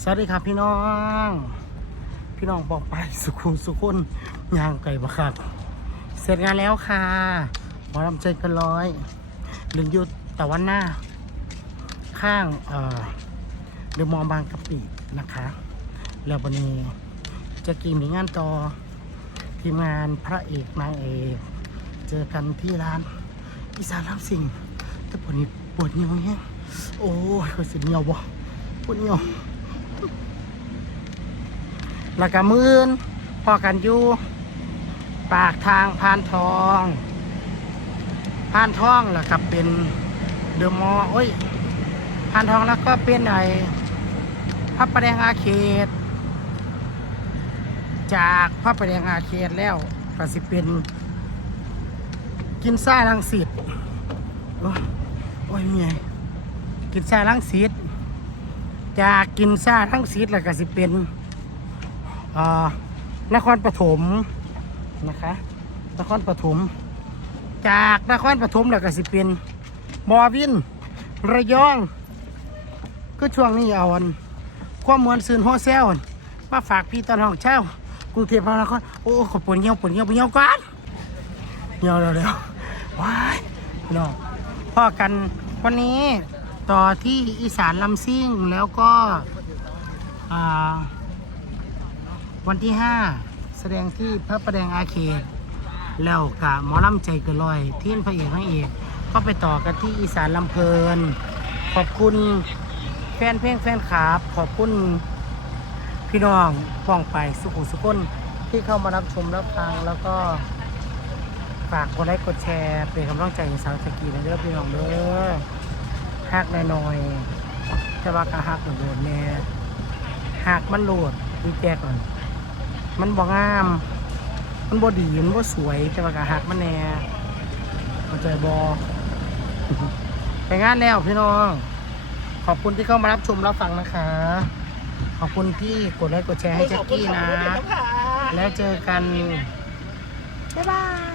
สวัสดีครับพี่น้อง พี่น้องบอกไปสุขุมสุขุนยางไก่บะครับ เสร็จงานแล้วค่ะหมอลำใจกันร้อยหนึ่งยุดตะวันหน้า ข้างเอ่อเดมอบางกะปินะคะ แล้ววันนี้จะกินมีงานต่อทีมงานพระเอกนางเอกเจอกันที่ร้านอีสานรับสิ่งแต่ปวดนี้ปวดเหนียวแห้งโอ้ยคือสิเหนียวบ่ปวดเหนียว แล้วก็มือนพอกันอยู่ ปากทางพานทองพานทองแล้วครับเป็นเดอะมอลโอ้ยพานทองแล้วก็เป็นไอพระประแดงอาเขต จากพระประแดงอาเขตแล้วก็สิเป็น กินซ่าลังสิตโอ้ยโอ้ยเมียกินซ่าลังสิต จากกินซ่าลังสิตแล้วก็สิเป็นนครปฐมนะคะ นครปฐมจากนครปฐมแล้วก็สิเป็นบอวิน ระยอง ก็ช่วงนี้เอาอันความมวลซืนโฮเซลมาฝากพี่ตอนห้องเช่ากรุงเทพมหานครโอ้ขอปวดเงี้ยวปวดเงี้ยวปวดเงี้ยวก่อนเงี้ยวเร็วๆว้ายน้องพ่อกันวันนี้ ต่อที่อีสานลำซิ่งแล้วก็วันที่ 5 แสดงที่พระประแดงอาเขตแล้วกะหมอลำใจเกินลอยทีมพระเอกพระเอกก็ไปต่อกันที่อีสานลำเพลิน ขอบคุณแฟนเพลงแฟนคลับขอบคุณพี่น้องป้องไปสุขุสุขนที่เข้ามารับชมรับฟังแล้วก็ฝากกดไลค์กดแชร์เป็นกำลังใจให้สาวสกีนะเด้อพี่น้องเด้อ ฮักหน่อยๆแต่ว่ากะฮักโดดๆแน่ฮักมันโหลดดีแจก่อน มันบ่งาม มันบ่ดีมันบ่สวย แต่ว่ากะหักมันแน่เข้าใจบ่ไปงานแล้วพี่น้อง ขอบคุณที่เข้ามารับชมรับฟังนะคะ ขอบคุณที่กดไลค์กดแชร์ให้แจ็คกี้นะ แล้วเจอกัน บ๊ายบาย